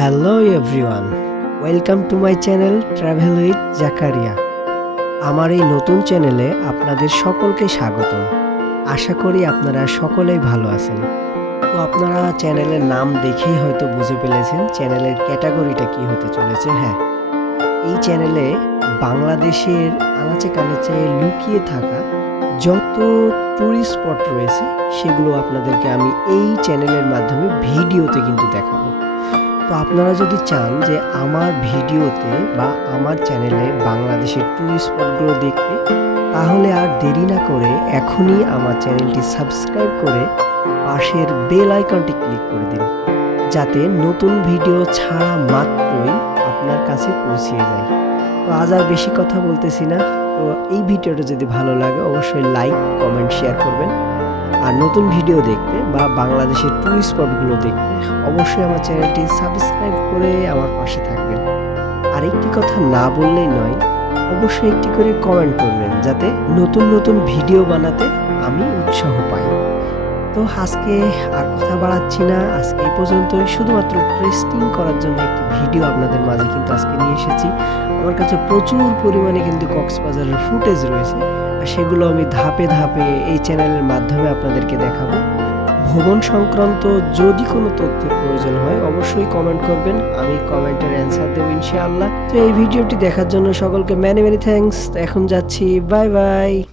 Hello everyone, welcome to my channel travel with Zakaria. আমার এই নতুন চ্যানেলে আপনাদের সকলকে স্বাগতম। আশা করি আপনারা সকলেই ভালো আছেন। তো আপনারা চ্যানেলের নাম দেখেই হয়তো বুঝে ফেলেছেন চ্যানেলের ক্যাটাগরিটা কি হতে চলেছে। হ্যাঁ, এই চ্যানেলে বাংলাদেশের আনাচে কানাচে লুকিয়ে থাকা যত ট্যুরিস্ট স্পট রয়েছে সেগুলো আপনাদেরকে আমি এই চ্যানেলের মাধ্যমে ভিডিওতে কিন্তু দেখাবো। তো আপনারা যদি চান যে আমার ভিডিওতে বা আমার চ্যানেলে বাংলাদেশের ট্যুরিস্ট স্পটগুলো দেখতে, তাহলে আর দেরি না করে এখনই আমার চ্যানেলটি সাবস্ক্রাইব করে পাশের বেল আইকনটি ক্লিক করে দিন, যাতে নতুন ভিডিও ছাড়া মাত্রই আপনার কাছে পৌঁছিয়ে যায়। তো আজ আর বেশি কথা বলতেছি না। তো এই ভিডিওটা যদি ভালো লাগে অবশ্যই লাইক, কমেন্ট, শেয়ার করবেন। আর নতুন ভিডিও দেখতে বা বাংলাদেশের ট্যুরিস্ট স্পটগুলো দেখতে অবশ্যই আমার চ্যানেলটি সাবস্ক্রাইব করে আমার পাশে থাকবেন। আর একটি কথা না বললেই নয়, অবশ্যই একটি করে কমেন্ট করবেন, যাতে নতুন নতুন ভিডিও বানাতে আমি উৎসাহ পাই। তো আজকে আর কথা বাড়াচ্ছি না, আজকে এই পর্যন্তই। শুধুমাত্র টেস্টিং করার জন্য একটি ভিডিও আপনাদের মাঝে কিন্তু আজকে নিয়ে এসেছি। আমার কাছে প্রচুর পরিমাণে কিন্তু কক্সবাজারের ফুটেজ রয়েছে, আর সেগুলো আমি ধাপে ধাপে এই চ্যানেলের মাধ্যমে আপনাদেরকে দেখাবো। ভ্রমণ সংক্রান্ত যদি কোনো তথ্যের প্রয়োজন হয় অবশ্যই কমেন্ট করবেন, আমি কমেন্টের অ্যান্সার দেবো ইনশাআল্লাহ। তো এই ভিডিওটি দেখার জন্য সকলকে মেনি থ্যাঙ্কস। এখন যাচ্ছি, বাই বাই।